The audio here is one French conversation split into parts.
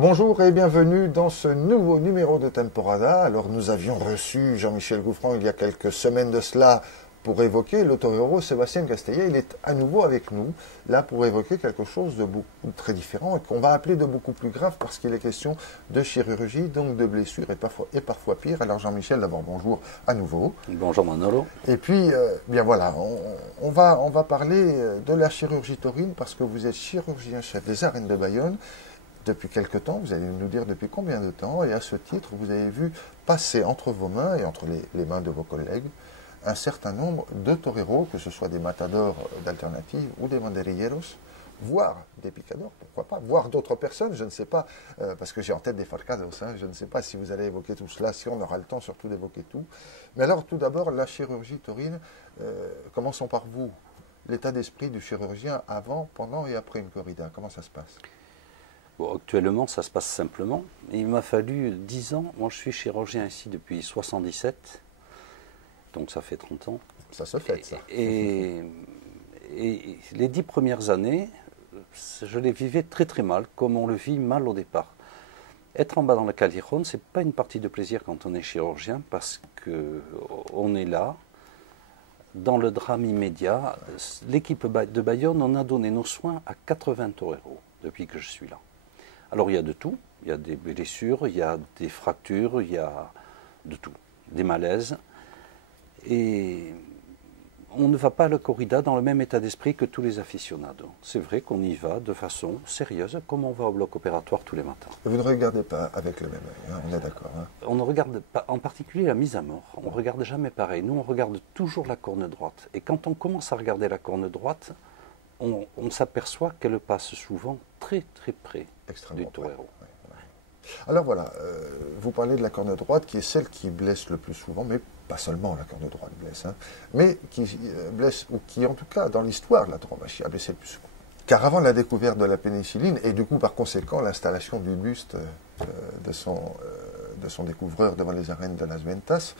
Bonjour et bienvenue dans ce nouveau numéro de Temporada. Alors nous avions reçu Jean-Michel Gouffran il y a quelques semaines de cela pour évoquer le torero Sébastien Castella. Il est à nouveau avec nous, là pour évoquer quelque chose de très différent et qu'on va appeler de beaucoup plus grave parce qu'il est question de chirurgie, donc de blessures et parfois pire. Alors Jean-Michel, d'abord bonjour à nouveau. Bonjour Manolo. Et puis, bien voilà, on va parler de la chirurgie taurine parce que vous êtes chirurgien-chef des arènes de Bayonne. Depuis quelque temps, vous allez nous dire depuis combien de temps, et à ce titre, vous avez vu passer entre vos mains et entre les mains de vos collègues un certain nombre de toreros, que ce soit des matadors d'alternatives ou des banderilleros, voire des picadors, pourquoi pas, voire d'autres personnes, je ne sais pas, parce que j'ai en tête des falcados, hein, je ne sais pas si vous allez évoquer tout cela, si on aura le temps surtout d'évoquer tout. Mais alors, tout d'abord, la chirurgie taurine, commençons par vous, l'état d'esprit du chirurgien avant, pendant et après une corrida, comment ça se passe ? Bon, actuellement, ça se passe simplement. Il m'a fallu 10 ans. Moi, je suis chirurgien ici depuis 77, donc ça fait 30 ans. Ça se fait, ça. Et les 10 premières années, je les vivais très très mal, comme on le vit mal au départ. Être en bas dans le callejón, ce n'est pas une partie de plaisir quand on est chirurgien, parce qu'on est là, dans le drame immédiat. L'équipe de Bayonne, on a donné nos soins à 80 toreros depuis que je suis là. Alors il y a de tout, il y a des blessures, il y a des fractures, il y a de tout, des malaises. Et on ne va pas à la corrida dans le même état d'esprit que tous les aficionados. C'est vrai qu'on y va de façon sérieuse, comme on va au bloc opératoire tous les matins. Vous ne regardez pas avec le même œil, hein, on est d'accord. Hein. On ne regarde pas, en particulier la mise à mort, on ne regarde jamais pareil. Nous, on regarde toujours la corne droite. Et quand on commence à regarder la corne droite, on s'aperçoit qu'elle passe souvent très très près du torero. Ouais, ouais. Alors voilà, vous parlez de la corne droite qui est celle qui blesse le plus souvent, mais pas seulement la corne droite blesse, hein, mais qui blesse, ou qui en tout cas dans l'histoire de la tauromachie a blessé le plus souvent. Car avant la découverte de la pénicilline, et du coup par conséquent l'installation du buste de son découvreur devant les arènes de Las Ventas,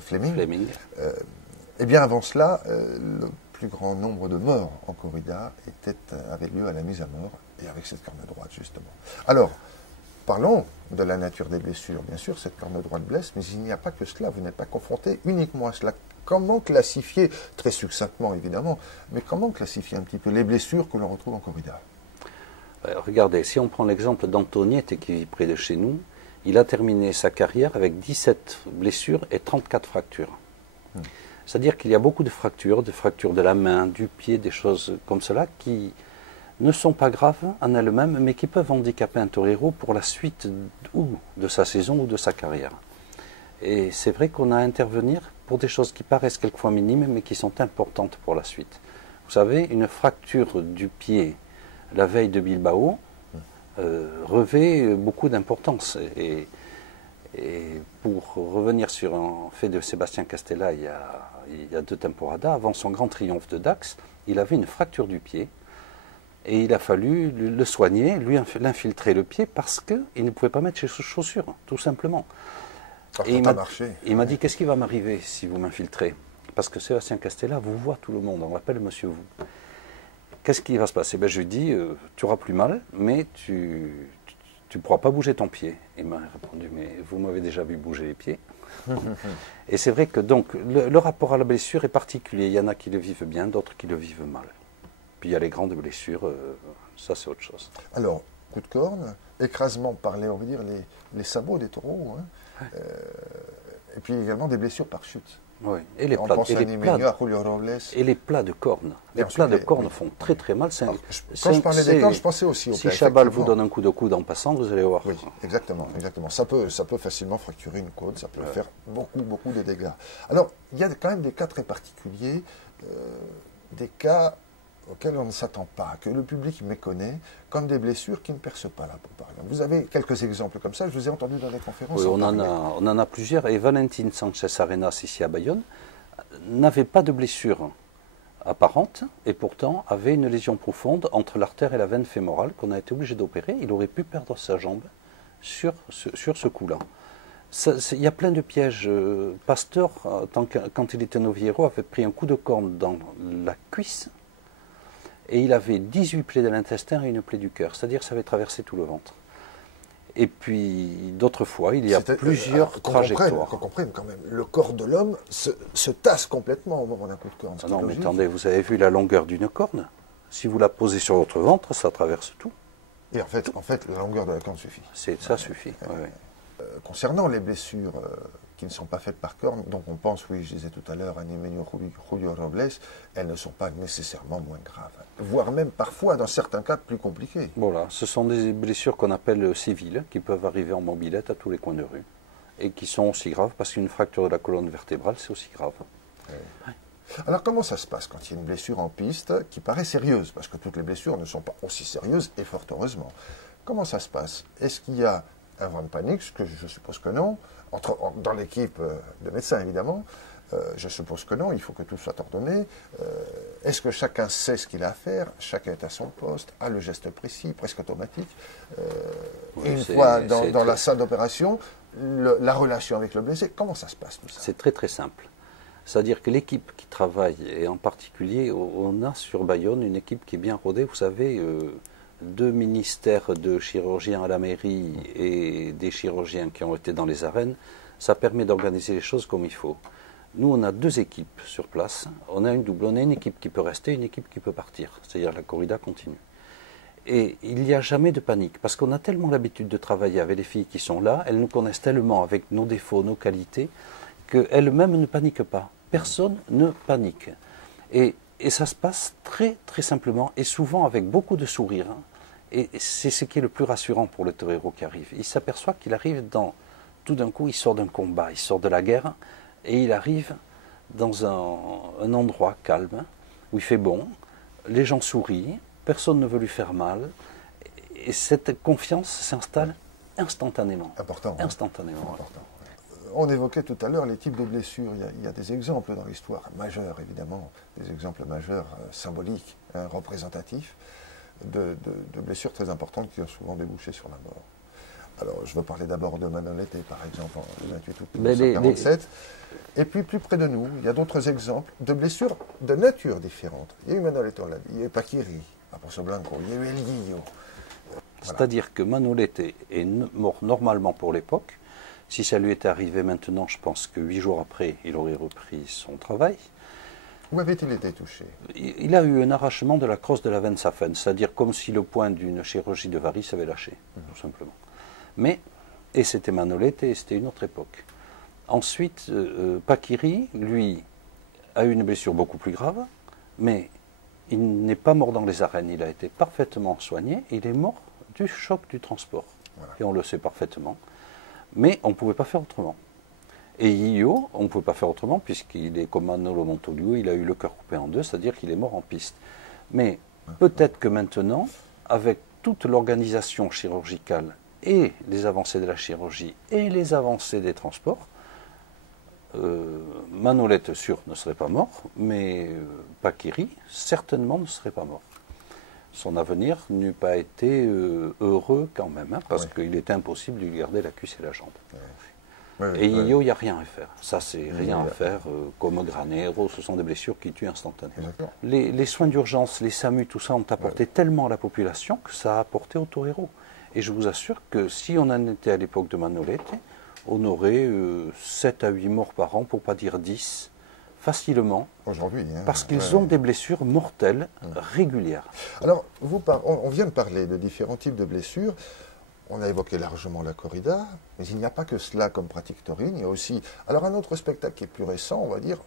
Fleming. Eh bien avant cela, le plus grand nombre de morts en corrida avait lieu à la mise à mort, et avec cette corne droite justement. Alors, parlons de la nature des blessures. Bien sûr, cette corne droite blesse, mais il n'y a pas que cela, vous n'êtes pas confronté uniquement à cela. Comment classifier, très succinctement évidemment, mais comment classifier un petit peu les blessures que l'on retrouve en corrida ? Regardez, si on prend l'exemple d'Antoniette qui vit près de chez nous, il a terminé sa carrière avec 17 blessures et 34 fractures. C'est-à-dire qu'il y a beaucoup de fractures de la main, du pied, des choses comme cela qui ne sont pas graves en elles-mêmes, mais qui peuvent handicaper un torero pour la suite ou de sa saison ou de sa carrière. Et c'est vrai qu'on a à intervenir pour des choses qui paraissent quelquefois minimes, mais qui sont importantes pour la suite. Vous savez, une fracture du pied la veille de Bilbao revêt beaucoup d'importance. Et pour revenir sur un fait de Sébastien Castella il y a 2 temporadas, avant son grand triomphe de Dax, il avait une fracture du pied et il a fallu le soigner, l'infiltrer le pied parce qu'il ne pouvait pas mettre ses chaussures, tout simplement. Et il m'a dit, qu'est-ce qui va m'arriver si vous m'infiltrez? Parce que Sébastien Castella vous voit tout le monde, on l'appelle Monsieur Vous. Qu'est-ce qui va se passer? Je lui dis, tu auras plus mal, mais tu ne pourras pas bouger ton pied. Il m'a répondu, mais vous m'avez déjà vu bouger les pieds. Et c'est vrai que donc le rapport à la blessure est particulier. Il y en a qui le vivent bien, d'autres qui le vivent mal. Puis il y a les grandes blessures, ça c'est autre chose. Alors, coup de corne, écrasement par on va dire, les sabots des taureaux, hein, ouais. Et puis également des blessures par chute. Oui, et les plats de cornes. Les plats de cornes font très très mal. Quand je parlais des cornes, je pensais aussi au Si Chabal vous donne un coup de coude en passant, vous allez voir. Oui, exactement, exactement. Ça peut facilement fracturer une côte, ça peut faire beaucoup de dégâts. Alors, il y a quand même des cas très particuliers, des cas auxquels on ne s'attend pas, que le public méconnaît, comme des blessures qui ne percent pas la peau, par exemple. Vous avez quelques exemples comme ça, je vous ai entendu dans les conférences. Oui, on en a plusieurs, et Valentin Sanchez Arenas, ici à Bayonne, n'avait pas de blessure apparente, et pourtant avait une lésion profonde entre l'artère et la veine fémorale qu'on a été obligé d'opérer. Il aurait pu perdre sa jambe sur ce coup-là. Il y a plein de pièges. Pasteur, quand il était noviero, avait pris un coup de corne dans la cuisse, et il avait 18 plaies de l'intestin et une plaie du cœur, c'est-à-dire que ça avait traversé tout le ventre. Et puis, d'autres fois, il y a plusieurs qu'on trajectoires. Qu'on comprenne quand même, le corps de l'homme se tasse complètement au moment d'un coup de corne. Non, mais attendez, vous avez vu la longueur d'une corne? Si vous la posez sur votre ventre, ça traverse tout. Et en fait, la longueur de la corne suffit. Ça suffit. Ouais. Concernant les blessures qui ne sont pas faites par corne, donc on pense, oui, je disais tout à l'heure, à Emilio Julio Robles, elles ne sont pas nécessairement moins graves, voire même parfois, dans certains cas, plus compliquées. Voilà, ce sont des blessures qu'on appelle civiles, qui peuvent arriver en mobilette à tous les coins de rue, et qui sont aussi graves, parce qu'une fracture de la colonne vertébrale, c'est aussi grave. Ouais. Alors comment ça se passe quand il y a une blessure en piste qui paraît sérieuse, parce que toutes les blessures ne sont pas aussi sérieuses, et fort heureusement. Comment ça se passe? Est-ce qu'il y a un vent de panique? Ce que je suppose que non. Dans l'équipe de médecins, évidemment, je suppose que non, il faut que tout soit ordonné. Est-ce que chacun sait ce qu'il a à faire? Chacun est à son poste, a le geste précis, presque automatique. Oui, une fois dans la salle d'opération, la relation avec le blessé, comment ça se passe tout ça? C'est très très simple. C'est-à-dire que l'équipe qui travaille, et en particulier, on a sur Bayonne une équipe qui est bien rodée, vous savez, 2 ministères de chirurgiens à la mairie et des chirurgiens qui ont été dans les arènes, ça permet d'organiser les choses comme il faut. Nous, on a 2 équipes sur place. On a une double. On a une équipe qui peut rester, une équipe qui peut partir. C'est-à-dire la corrida continue. Et il n'y a jamais de panique, parce qu'on a tellement l'habitude de travailler avec les filles qui sont là, elles nous connaissent tellement avec nos défauts, nos qualités, qu'elles-mêmes ne paniquent pas. Personne ne panique. Et ça se passe très très simplement, et souvent avec beaucoup de sourires. Et c'est ce qui est le plus rassurant pour le torero qui arrive. Il s'aperçoit qu'il arrive tout d'un coup, il sort d'un combat, il sort de la guerre, et il arrive dans un endroit calme, où il fait bon, les gens sourient, personne ne veut lui faire mal, et cette confiance s'installe instantanément. Important. Instantanément. Important. On évoquait tout à l'heure les types de blessures. Il y a des exemples dans l'histoire, majeurs évidemment, des exemples majeurs symboliques, représentatifs, de blessures très importantes qui ont souvent débouché sur la mort. Alors, je veux parler d'abord de Manolete, par exemple, en 28 août 1947. Et puis, plus près de nous, il y a d'autres exemples de blessures de nature différente. Il y a eu Manolete, on l'a dit, il y a eu Paquiri, à Pozo Blanco, il y a eu El Guillo. Voilà. C'est-à-dire que Manolete est mort normalement pour l'époque. Si ça lui était arrivé maintenant, je pense que 8 jours après, il aurait repris son travail. Où avait-il été touché? Il a eu un arrachement de la crosse de la veine saphène, c'est-à-dire comme si le point d'une chirurgie de varice avait lâché, tout simplement. Mais, et c'était Manolete, et c'était une autre époque. Ensuite, Paquiri, lui, a eu une blessure beaucoup plus grave, mais il n'est pas mort dans les arènes, il a été parfaitement soigné, il est mort du choc du transport. Voilà. Et on le sait parfaitement. Mais on ne pouvait pas faire autrement. Et Guillo, on ne pouvait pas faire autrement, puisqu'il est comme Manolo Montolio, il a eu le cœur coupé en 2, c'est-à-dire qu'il est mort en piste. Mais peut-être que maintenant, avec toute l'organisation chirurgicale et les avancées de la chirurgie et les avancées des transports, Manolete, sûr, ne serait pas mort, mais Paquiri, certainement, ne serait pas mort. Son avenir n'eût pas été heureux quand même, parce qu'il était impossible de lui garder la cuisse et la jambe. Et Guillo, il n'y a rien à faire. Ça, c'est rien à faire. Comme Granero, ce sont des blessures qui tuent instantanément. Les soins d'urgence, les SAMU, tout ça ont apporté tellement à la population que ça a apporté au torero. Et je vous assure que si on en était à l'époque de Manolete, on aurait 7 à 8 morts par an, pour ne pas dire 10, facilement, aujourd'hui, parce qu'ils ont des blessures mortelles régulières. Alors, on vient de parler de différents types de blessures. On a évoqué largement la corrida, mais il n'y a pas que cela comme pratique taurine. Il y a aussi, alors, un autre spectacle qui est plus récent, on va dire,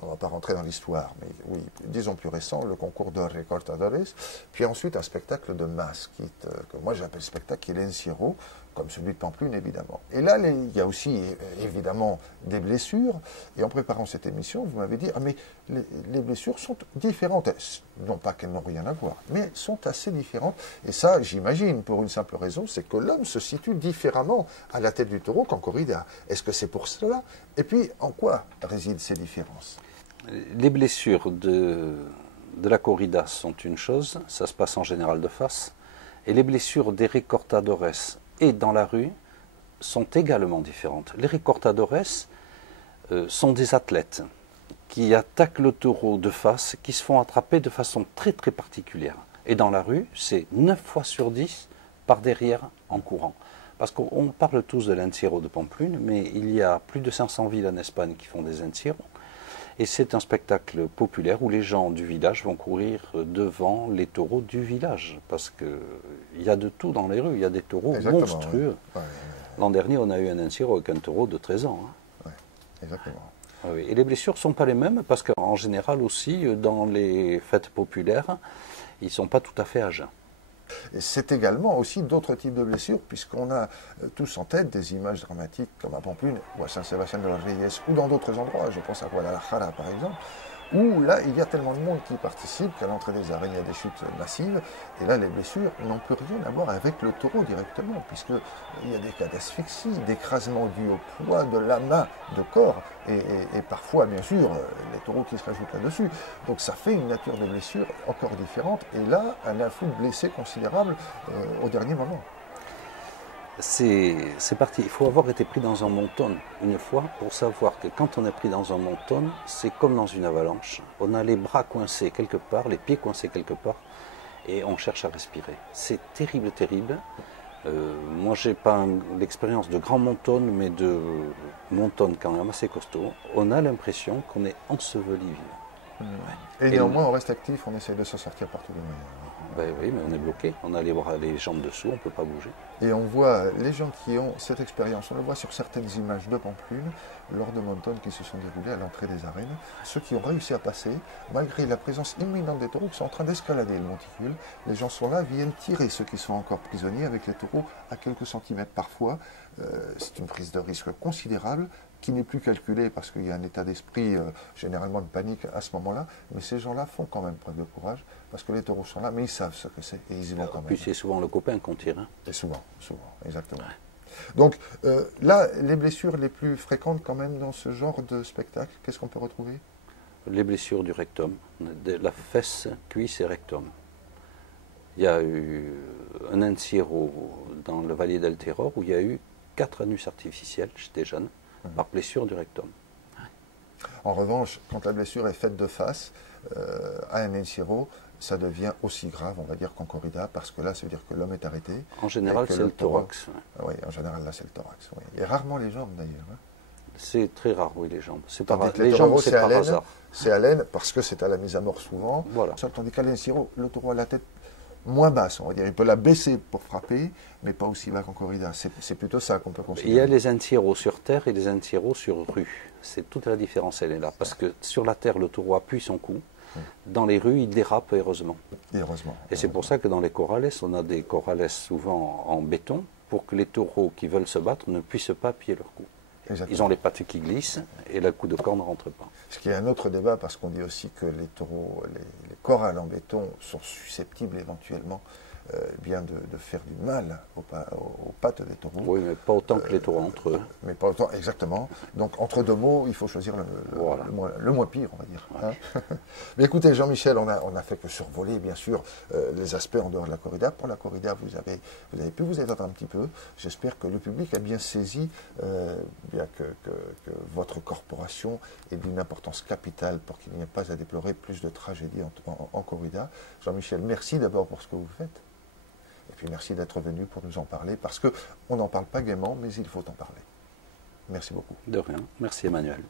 on ne va pas rentrer dans l'histoire, mais oui, disons plus récent, le concours de recortadores, puis ensuite un spectacle de masse, que moi j'appelle spectacle qui est l'encierro, comme celui de Pamplune évidemment. Et là, il y a aussi évidemment des blessures, et en préparant cette émission, vous m'avez dit, ah mais les blessures sont différentes, non pas qu'elles n'ont rien à voir, mais sont assez différentes, et ça j'imagine pour une simple raison, c'est que l'homme se situe différemment à la tête du taureau qu'en corrida. Est-ce que c'est pour cela? Et puis, en quoi résident ces différences? Les blessures de la corrida sont une chose, ça se passe en général de face, et les blessures des recortadores et dans la rue sont également différentes. Les recortadores sont des athlètes qui attaquent le taureau de face, qui se font attraper de façon très très particulière. Et dans la rue, c'est 9 fois sur 10 par derrière en courant. Parce qu'on parle tous de l'Encierro de Pampelune, mais il y a plus de 500 villes en Espagne qui font des Encierros. Et c'est un spectacle populaire où les gens du village vont courir devant les taureaux du village. Parce qu'il y a de tout dans les rues. Il y a des taureaux monstrueux. Oui. L'an dernier, on a eu un Encierro avec un taureau de 13 ans. Hein. Oui, exactement. Oui. Et les blessures ne sont pas les mêmes parce qu'en général aussi, dans les fêtes populaires, ils ne sont pas tout à fait à jeun. C'est également aussi d'autres types de blessures, puisqu'on a tous en tête des images dramatiques comme à Pampelune ou à Saint-Sébastien de los Reyes ou dans d'autres endroits, je pense à Guadalajara par exemple, où là il y a tellement de monde qui participe qu'à l'entrée des arènes il y a des chutes massives, et là les blessures n'ont plus rien à voir avec le taureau directement, puisqu'il y a des cas d'asphyxie, d'écrasement dû au poids de l'amas de corps, et parfois bien sûr les taureaux qui se rajoutent là-dessus. Donc ça fait une nature de blessure encore différente, et là un afflux de blessés considérable au dernier moment. C'est parti. Il faut avoir été pris dans un monton une fois pour savoir que quand on est pris dans un monton, c'est comme dans une avalanche. On a les bras coincés quelque part, les pieds coincés quelque part, et on cherche à respirer. C'est terrible, terrible. Moi, j'ai pas l'expérience de grand monton, mais de monton quand même assez costaud. On a l'impression qu'on est enseveli vivant. Et néanmoins, on reste actif, on essaie de s'en sortir par tous les moyens. Ben oui, mais on est bloqué. On a les bras, les jambes dessous, on ne peut pas bouger. Et on voit les gens qui ont cette expérience, on le voit sur certaines images de Pampelune, lors de montons qui se sont déroulés à l'entrée des arènes, ceux qui ont réussi à passer, malgré la présence imminente des taureaux qui sont en train d'escalader le monticule, les gens sont là, viennent tirer ceux qui sont encore prisonniers avec les taureaux à quelques centimètres parfois. C'est une prise de risque considérable, qui n'est plus calculé parce qu'il y a un état d'esprit, généralement de panique à ce moment-là, mais ces gens-là font quand même preuve de courage, parce que les taureaux sont là, mais ils savent ce que c'est, et ils y vont quand même. Puis c'est souvent le copain qu'on tire. Hein. Et souvent, exactement. Ouais. Donc là, les blessures les plus fréquentes quand même dans ce genre de spectacle, qu'est-ce qu'on peut retrouver? Les blessures du rectum, de la fesse, cuisse et rectum. Il y a eu un Encierro dans le Valle del Terror où il y a eu 4 anus artificiels, j'étais jeune, par blessure du rectum. En revanche, quand la blessure est faite de face à un Encierro, ça devient aussi grave, on va dire, qu'en corrida, parce que là, ça veut dire que l'homme est arrêté. En général, c'est le thorax. Oui, en général, là, c'est le thorax. Oui. Et rarement les jambes, d'ailleurs. Hein. C'est très rare, oui, les jambes. Les jambes, c'est par hasard. C'est à l'aine, parce que c'est à la mise à mort souvent. Voilà. Tandis qu'à l'Encierro, le taureau a la tête moins basse, on va dire. Il peut la baisser pour frapper, mais pas aussi bas qu'en corrida. C'est plutôt ça qu'on peut considérer. Il y a les Encierros sur terre et les Encierros sur rue. C'est toute la différence, elle est là. Parce que sur la terre, le taureau appuie son cou. Dans les rues, il dérape, heureusement. Et c'est pour ça que dans les corrales, on a des corrales souvent en béton, pour que les taureaux qui veulent se battre ne puissent pas piller leur cou. Exactement. Ils ont les pattes qui glissent et le coup de corps ne rentre pas. Ce qui est un autre débat, parce qu'on dit aussi que les taureaux, les corrales en béton sont susceptibles éventuellement bien de faire du mal aux pattes des taureaux. Oui, mais pas autant que les taureaux entre eux. Mais pas autant, exactement. Donc entre deux mots, il faut choisir le moins pire, on va dire. Ouais. Hein. Mais écoutez, Jean-Michel, on a fait que survoler, bien sûr, les aspects en dehors de la corrida. Pour la corrida, vous avez pu vous étendre un petit peu. J'espère que le public a bien saisi bien que votre corporation est d'une importance capitale pour qu'il n'y ait pas à déplorer plus de tragédies en corrida. Jean-Michel, merci d'abord pour ce que vous faites. Et puis merci d'être venu pour nous en parler, parce qu'on n'en parle pas gaiement, mais il faut en parler. Merci beaucoup. De rien. Merci Emmanuel.